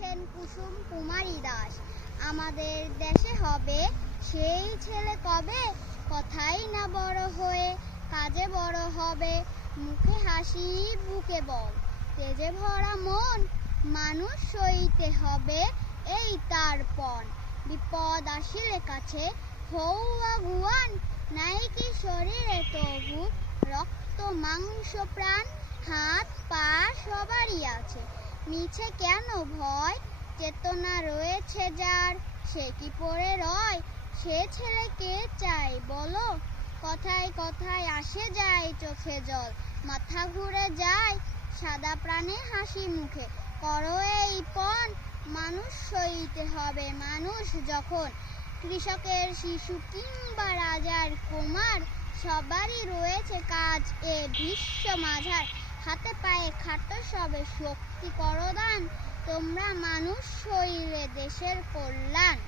লিখেছেন কুসুম কুমারী দাস। আমাদের দেশে হবে সেই ছেলে কবে, কথাই না বড় হয়ে কাজে বড় হবে। মুখে হাসি বুকে বল, তেজে ভরা মন, মানুষ সইতে হবে এই তার পণ। বিপদ আসিলে কাছে হৌ আগুয়ান, নাই কি শরীরে তবু রক্ত মাংস প্রাণ। হাত পা সবারই আছে, মিছে কেন ভয়, চেতনা রয়েছে যার সে কি পড়ে রয়। সে ছেলে কে চাই বলো, কথায় কথায় আসে যায় চোখে জল। মাথা ঘুরে যায় সাদা প্রাণে হাসি মুখে, করো এই পণ। মানুষ সইতে হবে মানুষ যখন, কৃষকের শিশু কিংবা রাজার কুমার, সবারই রয়েছে কাজ এ বিশ্ব মাঝার। হাতে পায়ে খাটো সবে শক্তি করো দান, তোমরা মানুষ হইলে দেশের কল্যাণ।